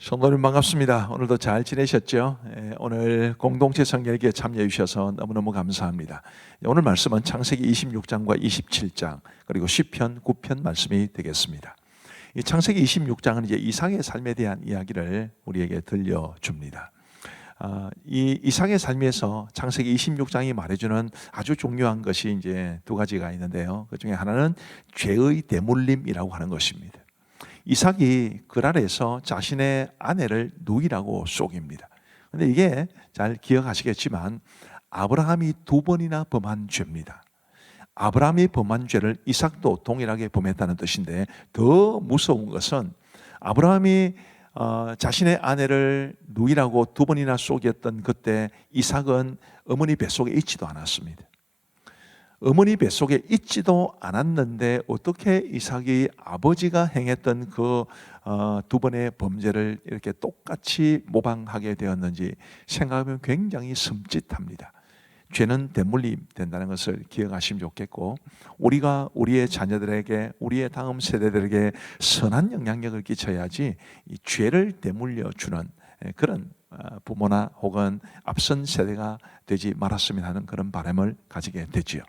성도님 반갑습니다. 오늘도 잘 지내셨죠? 오늘 공동체 성결기에 참여해 주셔서 너무너무 감사합니다. 오늘 말씀은 창세기 26장과 27장 그리고 시편 9편 말씀이 되겠습니다. 이 창세기 26장은 이제 이삭의 삶에 대한 이야기를 우리에게 들려줍니다. 이 이삭의 삶에서 창세기 26장이 말해주는 아주 중요한 것이 이제 두 가지가 있는데요. 그 중에 하나는 죄의 대물림이라고 하는 것입니다. 이삭이 그랄에서 자신의 아내를 누이라고 속입니다. 그런데 이게 잘 기억하시겠지만 아브라함이 두 번이나 범한 죄입니다. 아브라함이 범한 죄를 이삭도 동일하게 범했다는 뜻인데, 더 무서운 것은 아브라함이 자신의 아내를 누이라고 두 번이나 속였던 그때 이삭은 어머니 뱃속에 있지도 않았습니다. 어머니 뱃속에 있지도 않았는데 어떻게 이삭이 아버지가 행했던 그 두 번의 범죄를 이렇게 똑같이 모방하게 되었는지 생각하면 굉장히 섬찟합니다. 죄는 대물림 된다는 것을 기억하시면 좋겠고, 우리가 우리의 자녀들에게, 우리의 다음 세대들에게 선한 영향력을 끼쳐야지 이 죄를 대물려 주는 그런 부모나 혹은 앞선 세대가 되지 말았으면 하는 그런 바람을 가지게 되지요.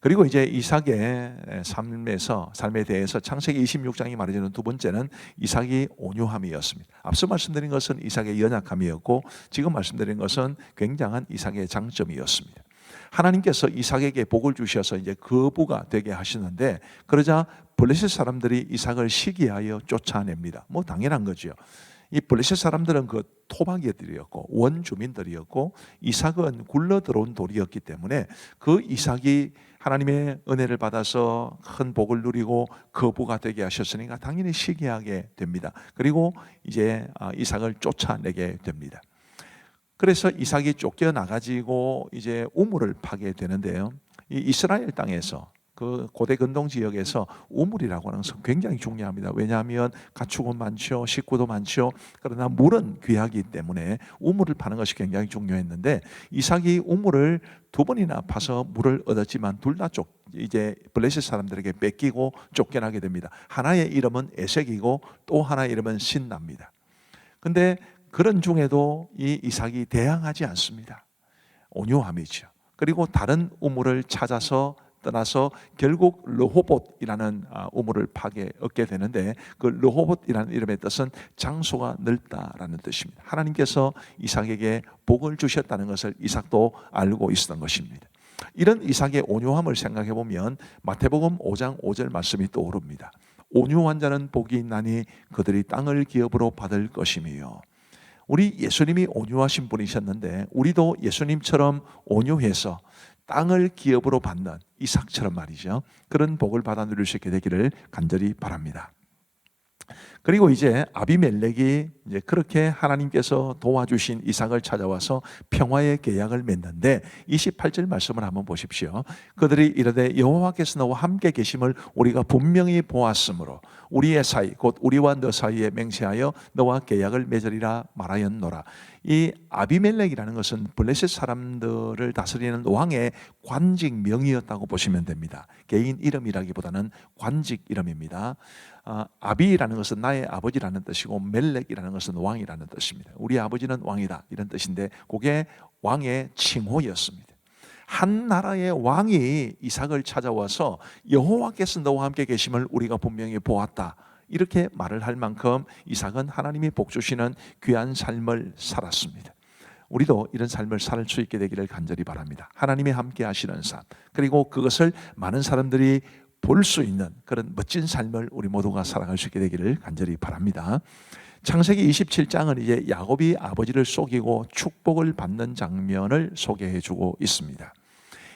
그리고 이제 이삭의 삶에 대해서 창세기 26장이 말해주는 두 번째는 이삭이 온유함이었습니다. 앞서 말씀드린 것은 이삭의 연약함이었고, 지금 말씀드린 것은 굉장한 이삭의 장점이었습니다. 하나님께서 이삭에게 복을 주셔서 이제 거부가 되게 하시는데, 그러자 블레셋 사람들이 이삭을 시기하여 쫓아냅니다. 뭐 당연한 거죠. 이 블레셋 사람들은 그 토박이들이었고 원주민들이었고, 이삭은 굴러 들어온 돌이었기 때문에 그 이삭이 하나님의 은혜를 받아서 큰 복을 누리고 거부가 되게 하셨으니까 당연히 시기하게 됩니다. 그리고 이제 이삭을 쫓아내게 됩니다. 그래서 이삭이 쫓겨나가지고 이제 우물을 파게 되는데요. 이 이스라엘 땅에서, 그 고대 근동 지역에서 우물이라고 하는 것은 굉장히 중요합니다. 왜냐하면 가축은 많죠, 식구도 많죠. 그러나 물은 귀하기 때문에 우물을 파는 것이 굉장히 중요했는데, 이삭이 우물을 두 번이나 파서 물을 얻었지만 둘 다 이제 블레셋 사람들에게 뺏기고 쫓겨나게 됩니다. 하나의 이름은 에색이고 또 하나의 이름은 신납니다. 근데 그런 중에도 이 이삭이 대항하지 않습니다. 온유함이죠. 그리고 다른 우물을 찾아서 떠나서 결국 르호봇이라는 우물을 얻게 되는데, 그 르호봇이라는 이름의 뜻은 장소가 넓다라는 뜻입니다. 하나님께서 이삭에게 복을 주셨다는 것을 이삭도 알고 있었던 것입니다. 이런 이삭의 온유함을 생각해 보면 마태복음 5장 5절 말씀이 떠오릅니다. 온유한 자는 복이 있나니 그들이 땅을 기업으로 받을 것이며. 우리 예수님이 온유하신 분이셨는데, 우리도 예수님처럼 온유해서 땅을 기업으로 받는 이삭처럼 말이죠, 그런 복을 받아 누릴 수 있게 되기를 간절히 바랍니다. 그리고 이제 아비멜렉이 이제 그렇게 하나님께서 도와주신 이삭을 찾아와서 평화의 계약을 맺는데, 28절 말씀을 한번 보십시오. 그들이 이르되 여호와께서 너와 함께 계심을 우리가 분명히 보았으므로 우리의 사이 곧 우리와 너 사이에 맹세하여 너와 계약을 맺으리라 말하였노라. 이 아비멜렉이라는 것은 블레셋 사람들을 다스리는 왕의 관직 명이었다고 보시면 됩니다. 개인 이름이라기보다는 관직 이름입니다. 아비라는 것은 나의 아버지라는 뜻이고 멜렉이라는 것은 왕이라는 뜻입니다. 우리 아버지는 왕이다 이런 뜻인데, 그게 왕의 칭호였습니다. 한 나라의 왕이 이삭을 찾아와서 여호와께서 너와 함께 계심을 우리가 분명히 보았다 이렇게 말을 할 만큼 이삭은 하나님이 복 주시는 귀한 삶을 살았습니다. 우리도 이런 삶을 살 수 있게 되기를 간절히 바랍니다. 하나님이 함께 하시는 삶, 그리고 그것을 많은 사람들이 볼 수 있는 그런 멋진 삶을 우리 모두가 살아갈 수 있게 되기를 간절히 바랍니다. 창세기 27장은 이제 야곱이 아버지를 속이고 축복을 받는 장면을 소개해 주고 있습니다.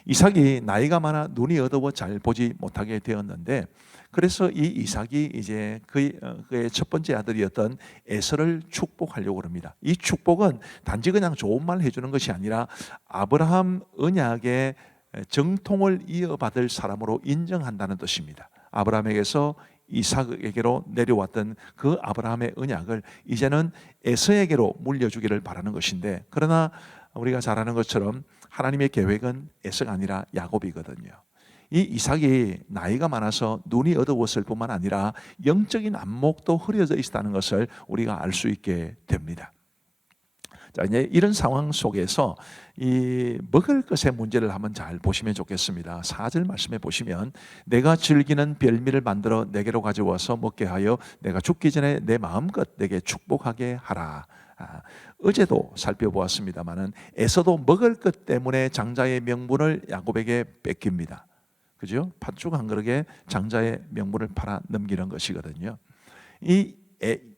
이삭이 나이가 많아 눈이 어두워 잘 보지 못하게 되었는데, 그래서 이 이삭이 이제 그의 첫 번째 아들이었던 에서를 축복하려고 합니다. 이 축복은 단지 그냥 좋은 말 해주는 것이 아니라 아브라함 언약의 정통을 이어받을 사람으로 인정한다는 뜻입니다. 아브라함에게서 이삭에게로 내려왔던 그 아브라함의 언약을 이제는 에서에게로 물려주기를 바라는 것인데, 그러나 우리가 잘 아는 것처럼 하나님의 계획은 에서가 아니라 야곱이거든요. 이 이삭이 나이가 많아서 눈이 어두웠을 뿐만 아니라 영적인 안목도 흐려져 있었다는 것을 우리가 알 수 있게 됩니다. 자, 이제 이런 상황 속에서 이 먹을 것의 문제를 한번 잘 보시면 좋겠습니다. 4절 말씀해 보시면 내가 즐기는 별미를 만들어 내게로 가져와서 먹게 하여 내가 죽기 전에 내 마음껏 내게 축복하게 하라. 어제도 살펴보았습니다만은 에서도 먹을 것 때문에 장자의 명분을 야곱에게 뺏깁니다. 그죠? 팥죽 한 그릇에 장자의 명분을 팔아 넘기는 것이거든요. 이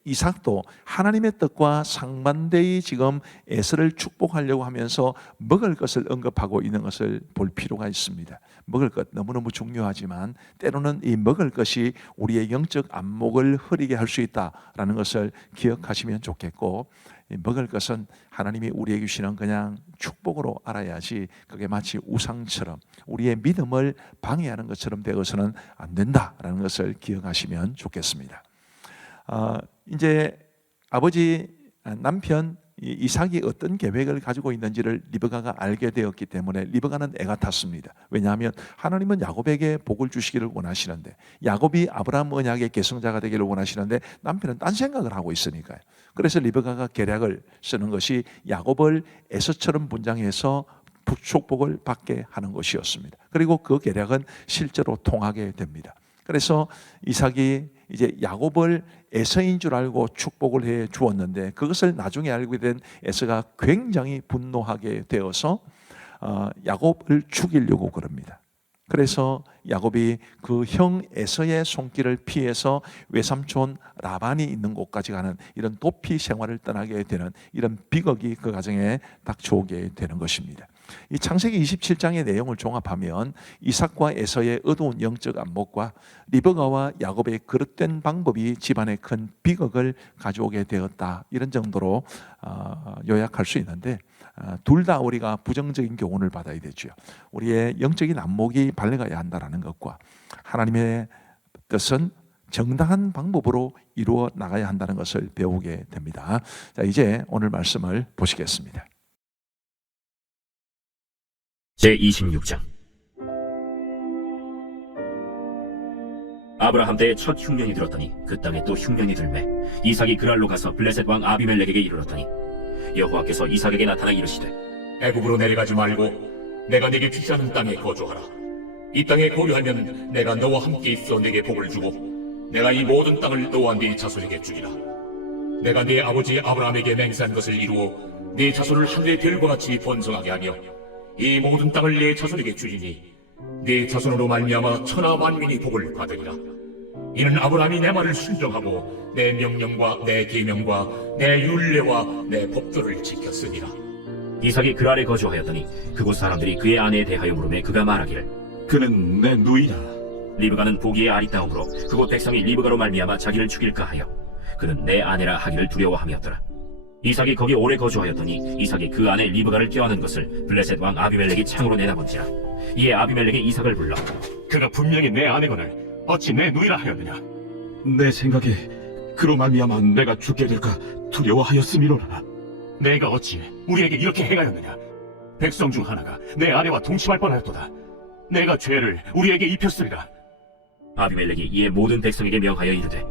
이삭도 하나님의 뜻과 상반되이 지금 에서를 축복하려고 하면서 먹을 것을 언급하고 있는 것을 볼 필요가 있습니다. 먹을 것 너무너무 중요하지만 때로는 이 먹을 것이 우리의 영적 안목을 흐리게 할 수 있다라는 것을 기억하시면 좋겠고, 이 먹을 것은 하나님이 우리에게 주시는 그냥 축복으로 알아야지 그게 마치 우상처럼 우리의 믿음을 방해하는 것처럼 되어서는 안 된다라는 것을 기억하시면 좋겠습니다. 이제 아버지 남편 이삭이 어떤 계획을 가지고 있는지를 리브가가 알게 되었기 때문에 리브가는 애가 탔습니다. 왜냐하면 하나님은 야곱에게 복을 주시기를 원하시는데, 야곱이 아브라함 언약의 계승자가 되기를 원하시는데 남편은 딴 생각을 하고 있으니까요. 그래서 리브가가 계략을 쓰는 것이 야곱을 에서처럼 분장해서 축복을 받게 하는 것이었습니다. 그리고 그 계략은 실제로 통하게 됩니다. 그래서 이삭이 이제 야곱을 에서인 줄 알고 축복을 해 주었는데, 그것을 나중에 알게 된 에서가 굉장히 분노하게 되어서 야곱을 죽이려고 그럽니다. 그래서 야곱이 그 형 에서의 손길을 피해서 외삼촌 라반이 있는 곳까지 가는 이런 도피 생활을 떠나게 되는 이런 비극이 그 가정에 닥쳐오게 되는 것입니다. 이 창세기 27장의 내용을 종합하면 이삭과 에서의 어두운 영적 안목과 리브가와 야곱의 그릇된 방법이 집안에 큰 비극을 가져오게 되었다, 이런 정도로 요약할 수 있는데, 둘 다 우리가 부정적인 교훈을 받아야 되죠. 우리의 영적인 안목이 밝아야 한다는 것과 하나님의 뜻은 정당한 방법으로 이루어 나가야 한다는 것을 배우게 됩니다. 자, 이제 오늘 말씀을 보시겠습니다. 제26장. 아브라함 때에 첫 흉년이 들었더니 그 땅에 또 흉년이 들매 이삭이 그랄로 가서 블레셋 왕 아비멜렉에게 이르렀더니 여호와께서 이삭에게 나타나 이르시되 애굽으로 내려가지 말고 내가 네게 주지 않은 땅에 거주하라. 이 땅에 거류하면 내가 너와 함께 있어 네게 복을 주고 내가 이 모든 땅을 너와 네 자손에게 주리라. 내가 네 아버지 아브라함에게 맹세한 것을 이루어 네 자손을 하늘의 별과 같이 번성하게 하며 이 모든 땅을 네 자손에게 주리니 네 자손으로 말미암아 천하 만민이 복을 받으리라. 이는 아브라함이 내 말을 순종하고 내 명령과 내 계명과 내 율례와 내 법도를 지켰으니라. 이삭이 그랄에 거주하였더니 그곳 사람들이 그의 아내에 대하여 물으매 그가 말하기를 그는 내 누이라. 리브가는 보기에 아리따움으로 그곳 백성이 리브가로 말미암아 자기를 죽일까 하여 그는 내 아내라 하기를 두려워함이었더라. 이삭이 거기 오래 거주하였더니 이삭이 그 아내 리브가를 껴안은 것을 블레셋 왕 아비멜렉이 창으로 내다본지라. 이에 아비멜렉이 이삭을 불러 그가 분명히 내 아내거늘 어찌 내 누이라 하였느냐. 내 생각에 그로 말미암아 내가 죽게 될까 두려워하였음이로라. 내가 어찌 우리에게 이렇게 행하였느냐. 백성 중 하나가 내 아내와 동침할 뻔하였도다. 내가 죄를 우리에게 입혔으리라. 아비멜렉이 이에 모든 백성에게 명하여 이르되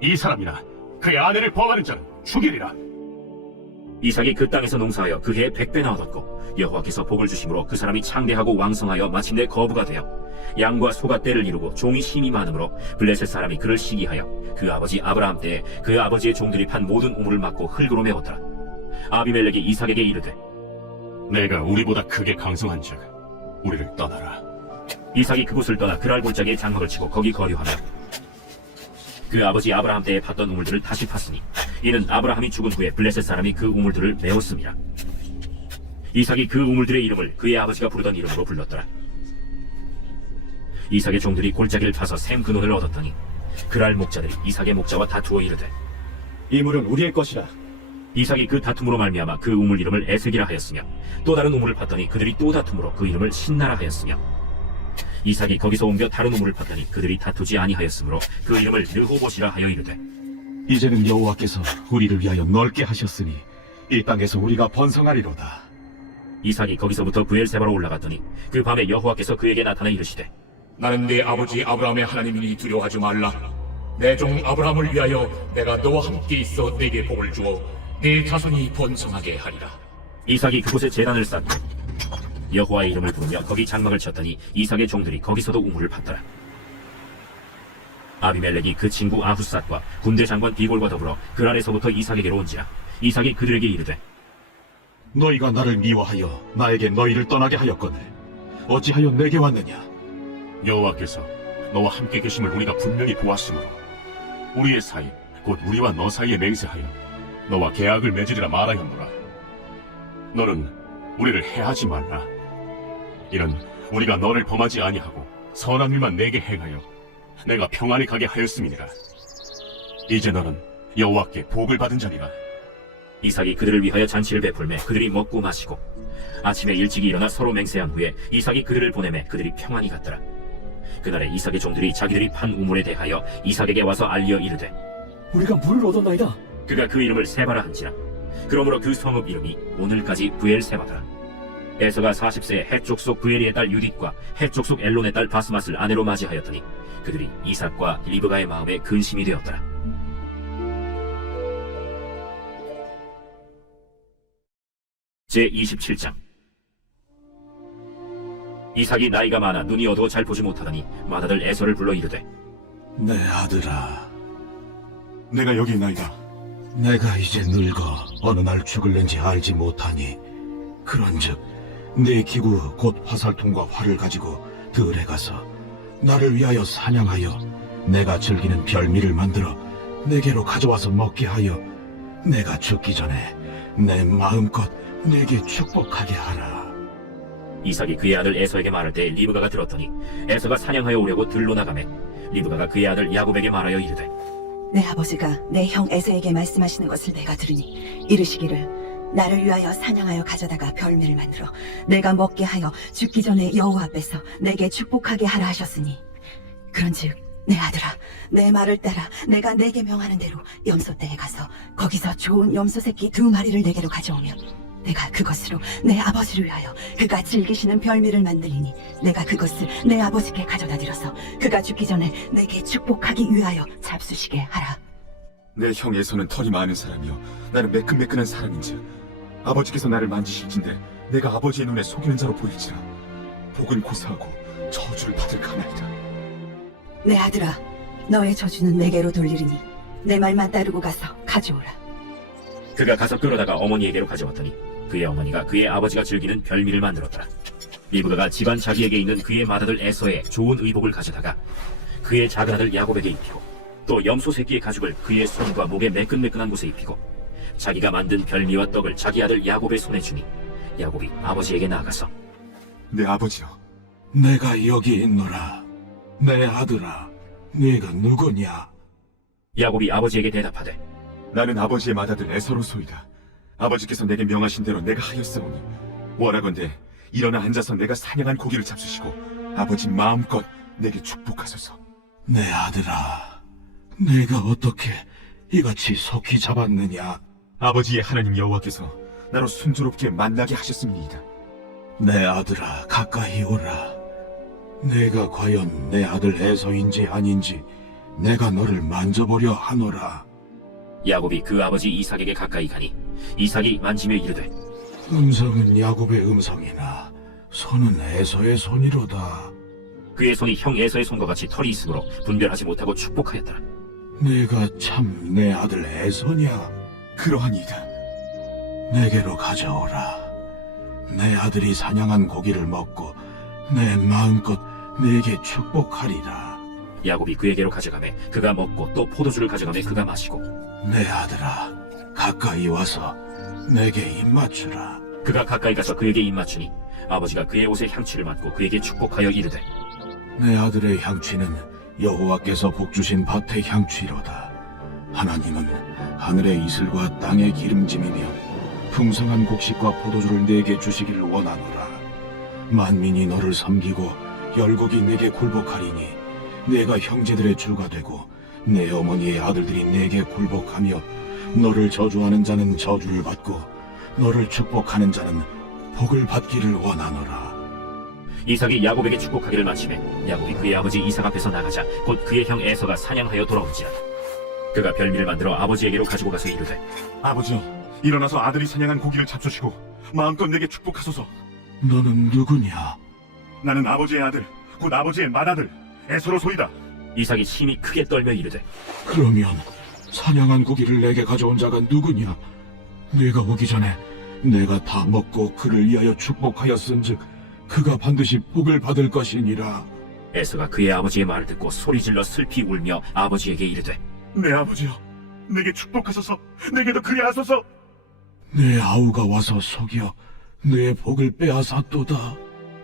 이 사람이나 그의 아내를 범하는 자는 죽이리라. 이삭이 그 땅에서 농사하여 그 해에 100배나 얻었고 여호와께서 복을 주심으로 그 사람이 창대하고 왕성하여 마침내 거부가 되어 양과 소가 떼를 이루고 종이 힘이 많으므로 블레셋 사람이 그를 시기하여 그 아버지 아브라함 때에 그 아버지의 종들이 판 모든 우물을 막고 흙으로 메웠더라. 아비멜렉이 이삭에게 이르되 내가 우리보다 크게 강성한 즉 우리를 떠나라. 이삭이 그곳을 떠나 그랄 골짜기에 장막을 치고 거기 거류하며 그 아버지 아브라함 때에 팠던 우물들을 다시 팠으니 이는 아브라함이 죽은 후에 블레셋 사람이 그 우물들을 메웠음이라. 이삭이 그 우물들의 이름을 그의 아버지가 부르던 이름으로 불렀더라. 이삭의 종들이 골짜기를 타서 샘 근원을 얻었더니 그랄 목자들이 이삭의 목자와 다투어 이르되 이 물은 우리의 것이라. 이삭이 그 다툼으로 말미암아 그 우물 이름을 에색이라 하였으며 또 다른 우물을 팠더니 그들이 또 다툼으로 그 이름을 신나라 하였으며 이삭이 거기서 옮겨 다른 우물을 팠더니 그들이 다투지 아니하였으므로 그 이름을 르호봇이라 하여 이르되 이제는 여호와께서 우리를 위하여 넓게 하셨으니 이 땅에서 우리가 번성하리로다. 이삭이 거기서부터 브엘세바로 올라갔더니 그 밤에 여호와께서 그에게 나타나 이르시되 나는 네 아버지 아브라함의 하나님이니 두려워하지 말라. 내 종 아브라함을 위하여 내가 너와 함께 있어 네게 복을 주어 네 자손이 번성하게 하리라. 이삭이 그곳에 제단을 쌓고 여호와의 이름을 부르며 거기 장막을 쳤더니 이삭의 종들이 거기서도 우물을 팠더라. 아비멜렉이 그 친구 아후삿과 군대 장관 비골과 더불어 그랄에서부터 이삭에게로 온지라. 이삭이 그들에게 이르되 너희가 나를 미워하여 나에게 너희를 떠나게 하였거늘 어찌하여 내게 왔느냐? 여호와께서 너와 함께 계심을 우리가 분명히 보았으므로 우리의 사이 곧 우리와 너 사이에 맹세하여 너와 계약을 맺으리라 말하였노라. 너는 우리를 해하지 말라. 이는 우리가 너를 범하지 아니하고 선한 일만 내게 행하여 내가 평안히 가게 하였음이니라. 이제 너는 여호와께 복을 받은 자리라. 이삭이 그들을 위하여 잔치를 베풀매 그들이 먹고 마시고 아침에 일찍이 일어나 서로 맹세한 후에 이삭이 그들을 보내매 그들이 평안히 갔더라. 그날에 이삭의 종들이 자기들이 판 우물에 대하여 이삭에게 와서 알려 이르되 우리가 물을 얻었나이다. 그가 그 이름을 세바라 한지라. 그러므로 그 성읍 이름이 오늘까지 브엘세바더라. 에서가 40세에 헷 족속 브에리의 딸 유딧과 헷 족속 엘론의 딸 바스맛을 아내로 맞이하였더니 그들이 이삭과 리브가의 마음에 근심이 되었더라. 제27장. 이삭이 나이가 많아 눈이 어두워 잘 보지 못하더니 맏아들 에서를 불러 이르되 내 아들아, 내가 여기 있나이다. 내가 이제 늙어 어느 날 죽을는지 알지 못하니 그런즉 내 기구 곧 화살통과 활을 가지고 들에 가서 나를 위하여 사냥하여 내가 즐기는 별미를 만들어 내게로 가져와서 먹게 하여 내가 죽기 전에 내 마음껏 내게 축복하게 하라. 이삭이 그의 아들 에서에게 말할 때 리브가가 들었더니 에서가 사냥하여 오려고 들로 나가매 리브가가 그의 아들 야곱에게 말하여 이르되 내 아버지가 내 형 에서에게 말씀하시는 것을 내가 들으니 이르시기를 나를 위하여 사냥하여 가져다가 별미를 만들어 내가 먹게 하여 죽기 전에 여호와 앞에서 내게 축복하게 하라 하셨으니 그런즉 내 아들아 내 말을 따라 내가 내게 명하는 대로 염소떼에 가서 거기서 좋은 염소 새끼 2마리를 내게로 가져오면 내가 그것으로 내 아버지를 위하여 그가 즐기시는 별미를 만들리니 내가 그것을 내 아버지께 가져다 드려서 그가 죽기 전에 내게 축복하기 위하여 잡수시게 하라. 내 형 에서는 털이 많은 사람이요 나는 매끈매끈한 사람인즉 아버지께서 나를 만지실진데 내가 아버지의 눈에 속이는 자로 보일지라 복은 고사하고 저주를 받을까나이다. 내 아들아 너의 저주는 내게로 돌리리니 내 말만 따르고 가서 가져오라. 그가 가서 끌어다가 어머니에게로 가져왔더니 그의 어머니가 그의 아버지가 즐기는 별미를 만들었더라. 리브가가 집안 자기에게 있는 그의 맏아들 에서의 좋은 의복을 가져다가 그의 작은 아들 야곱에게 입히고 또 염소 새끼의 가죽을 그의 손과 목에 매끈매끈한 곳에 입히고 자기가 만든 별미와 떡을 자기 아들 야곱의 손에 주니 야곱이 아버지에게 나아가서 내 아버지여, 내가 여기 있노라. 내 아들아, 네가 누구냐? 야곱이 아버지에게 대답하되 나는 아버지의 맏아들 에서로소이다. 아버지께서 내게 명하신 대로 내가 하였사오니 원하건대 일어나 앉아서 내가 사냥한 고기를 잡수시고 아버지 마음껏 내게 축복하소서. 내 아들아, 내가 어떻게 이같이 속히 잡았느냐? 아버지의 하나님 여호와께서 나로 순조롭게 만나게 하셨음이니이다. 내 아들아, 가까이 오라. 내가 과연 내 아들 에서인지 아닌지 내가 너를 만져보려 하노라. 야곱이 그 아버지 이삭에게 가까이 가니 이삭이 만지며 이르되 음성은 야곱의 음성이나 손은 에서의 손이로다. 그의 손이 형 에서의 손과 같이 털이 있으므로 분별하지 못하고 축복하였더라. 네가 참 내 아들 에서냐? 그러하니이다. 내게로 가져오라. 내 아들이 사냥한 고기를 먹고 내 마음껏 내게 축복하리라. 야곱이 그에게로 가져가매 그가 먹고 또 포도주를 가져가매 그가 마시고 내 아들아, 가까이 와서 내게 입맞추라. 그가 가까이 가서 그에게 입맞추니 아버지가 그의 옷에 향취를 맡고 그에게 축복하여 이르되 내 아들의 향취는 여호와께서 복주신 밭의 향취로다. 하나님은 하늘의 이슬과 땅의 기름짐이며 풍성한 곡식과 포도주를 내게 주시기를 원하노라. 만민이 너를 섬기고 열국이 내게 굴복하리니 내가 형제들의 주가 되고 내 어머니의 아들들이 내게 굴복하며 너를 저주하는 자는 저주를 받고 너를 축복하는 자는 복을 받기를 원하노라. 이삭이 야곱에게 축복하기를 마치매 야곱이 그의 아버지 이삭 앞에서 나가자 곧 그의 형 에서가 사냥하여 돌아온지라. 그가 별미를 만들어 아버지에게로 가지고 가서 이르되 아버지여, 일어나서 아들이 사냥한 고기를 잡수시고 마음껏 내게 축복하소서. 너는 누구냐? 나는 아버지의 아들, 곧 아버지의 맏아들 에서로 소이다. 이삭이 심히 크게 떨며 이르되 그러면 사냥한 고기를 내게 가져온 자가 누구냐? 네가 오기 전에 내가 다 먹고 그를 위하여 축복하였은즉 그가 반드시 복을 받을 것이니라. 에서가 그의 아버지의 말을 듣고 소리질러 슬피 울며 아버지에게 이르되 내 아버지여, 내게 축복하소서. 내게도 그리 하소서. 내 아우가 와서 속여 내 복을 빼앗았도다.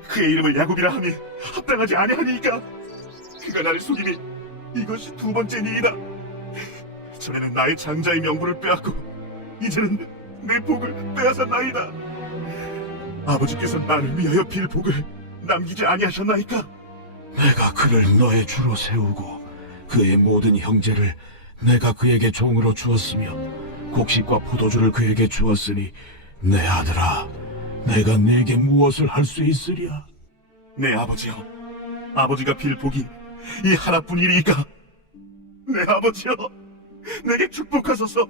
그의 이름을 야곱이라 함이 합당하지 아니하니까. 그가 나를 속이니 이것이 두 번째니이다. 전에는 나의 장자의 명분을 빼앗고 이제는 내 복을 빼앗았나이다. 아버지께서 나를 위하여 빌 복을 남기지 아니하셨나이까. 내가 그를 너의 주로 세우고 그의 모든 형제를 내가 그에게 종으로 주었으며 곡식과 포도주를 그에게 주었으니 내 아들아, 내가 네게 무엇을 할 수 있으랴? 내 아버지여, 아버지가 빌 복이 이 하나뿐이리이까. 내 아버지여, 내게 축복하소서.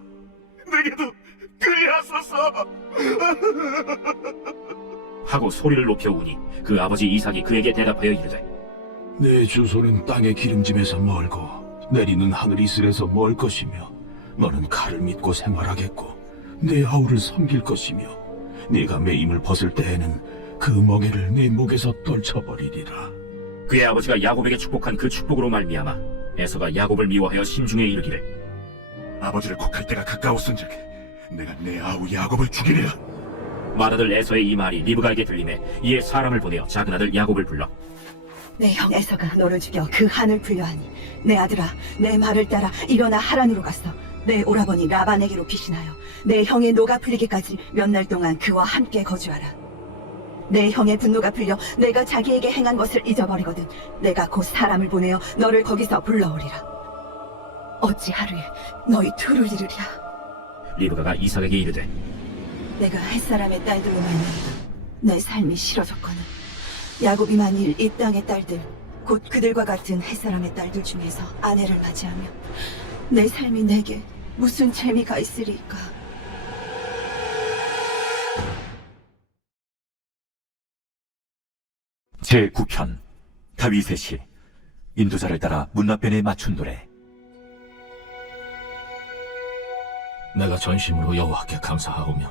내게도 그리하소서. 하고 소리를 높여 우니 그 아버지 이삭이 그에게 대답하여 이르되 내 주소는 땅의 기름짐에서 멀고 내리는 하늘 이슬에서 멀 것이며 너는 칼을 믿고 생활하겠고 내 아우를 섬길 것이며 네가 매임을 벗을 때에는 그 멍에를 네 목에서 떨쳐버리리라. 그의 아버지가 야곱에게 축복한 그 축복으로 말미암아 에서가 야곱을 미워하여 심중에 이르기를 아버지를 곡할 때가 가까웠은즉 내가 내 아우 야곱을 죽이리라. 맏아들 에서의 이 말이 리브가에게 들리매 이에 사람을 보내어 작은 아들 야곱을 불러 내 형 에서가 너를 죽여 그 한을 풀려하니 내 아들아 내 말을 따라 일어나 하란으로 갔어 내 오라버니 라반에게로 피신하여 내 형의 노가 풀리기까지 몇 날 동안 그와 함께 거주하라. 내 형의 분노가 풀려 내가 자기에게 행한 것을 잊어버리거든 내가 곧 사람을 보내어 너를 거기서 불러오리라. 어찌 하루에 너희 둘을 이루랴. 리브가가 이삭에게 이르되 내가 햇사람의 딸들로 말미암아 내 삶이 싫어졌거늘 야곱이 만일 이 땅의 딸들 곧 그들과 같은 햇사람의 딸들 중에서 아내를 맞이하며 내 삶이 내게 무슨 재미가 있으리까. 제9편 다윗의 시 인도자를 따라 문나변에 맞춘 노래. 내가 전심으로 여호와께 감사하오며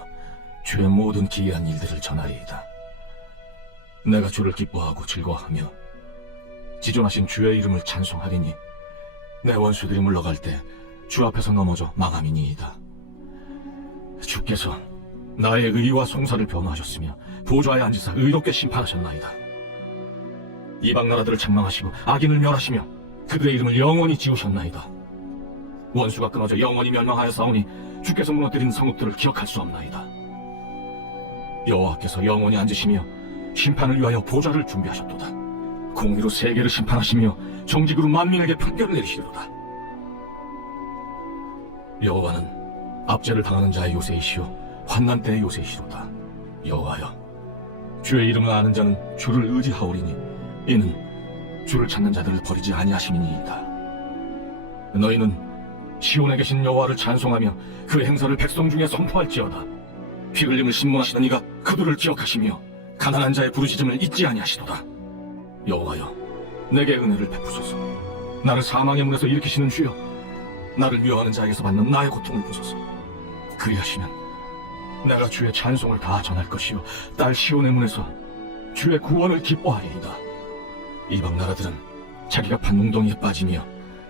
주의 모든 기이한 일들을 전하리이다. 내가 주를 기뻐하고 즐거워하며 지존하신 주의 이름을 찬송하리니 내 원수들이 물러갈 때 주 앞에서 넘어져 망함이니이다. 주께서 나의 의와 송사를 변호하셨으며 보좌에 앉으사 의롭게 심판하셨나이다. 이방 나라들을 책망하시고 악인을 멸하시며 그들의 이름을 영원히 지우셨나이다. 원수가 끊어져 영원히 멸망하여 싸우니 주께서 무너뜨린 성읍들을 기억할 수 없나이다. 여호와께서 영원히 앉으시며 심판을 위하여 보좌를 준비하셨도다. 공의로 세계를 심판하시며 정직으로 만민에게 판결을 내리시리로다. 여호와는 압제를 당하는 자의 요새이시오 환난 때의 요새이시로다. 여호와여, 주의 이름을 아는 자는 주를 의지하오리니 이는 주를 찾는 자들을 버리지 아니하심이니이다. 너희는 시온에 계신 여호와를 찬송하며 그 행사를 백성 중에 선포할지어다. 피 흘림을 신문하시는 이가 그들을 기억하시며 가난한 자의 부르짖음을 잊지 아니하시도다. 여호와여, 내게 은혜를 베푸소서. 나를 사망의 문에서 일으키시는 주여, 나를 미워하는 자에게서 받는 나의 고통을 보소서. 그리하시면 내가 주의 찬송을 다 전할 것이요 딸 시온의 문에서 주의 구원을 기뻐하리이다. 이방 나라들은 자기가 판 웅덩이에 빠지며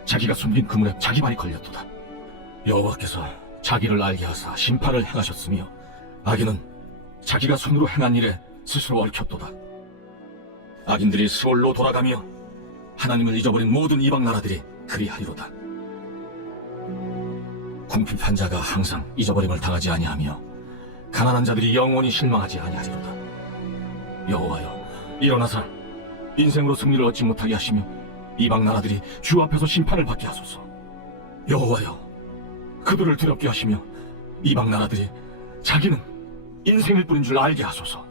자기가 숨긴 그물에 자기 발이 걸렸도다. 여호와께서 자기를 알게 하사 심판을 행하셨으며 악인은 자기가 손으로 행한 일에 스스로 얽혔도다. 악인들이 스올로 돌아가며 하나님을 잊어버린 모든 이방 나라들이 그리하리로다. 궁핍한 자가 항상 잊어버림을 당하지 아니하며 가난한 자들이 영원히 실망하지 아니하리로다. 여호와여, 일어나사 인생으로 승리를 얻지 못하게 하시며 이방 나라들이 주 앞에서 심판을 받게 하소서. 여호와여, 그들을 두렵게 하시며 이방 나라들이 자기는 인생일 뿐인 줄 알게 하소서.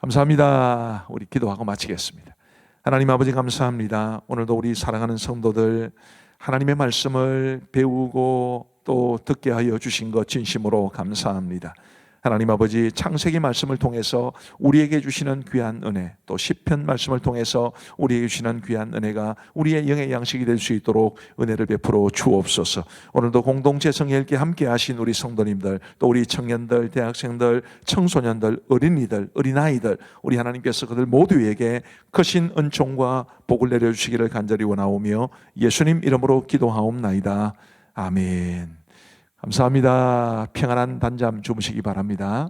감사합니다. 우리 기도하고 마치겠습니다. 하나님 아버지 감사합니다. 오늘도 우리 사랑하는 성도들 하나님의 말씀을 배우고 또 듣게 하여 주신 것 진심으로 감사합니다. 하나님 아버지 창세기 말씀을 통해서 우리에게 주시는 귀한 은혜, 또 시편 말씀을 통해서 우리에게 주시는 귀한 은혜가 우리의 영의 양식이 될 수 있도록 은혜를 베풀어 주옵소서. 오늘도 공동체 성례일기 함께 하신 우리 성도님들, 또 우리 청년들, 대학생들, 청소년들, 어린이들, 어린아이들, 우리 하나님께서 그들 모두에게 크신 은총과 복을 내려주시기를 간절히 원하오며 예수님 이름으로 기도하옵나이다. 아멘. 감사합니다. 평안한 단잠 주무시기 바랍니다.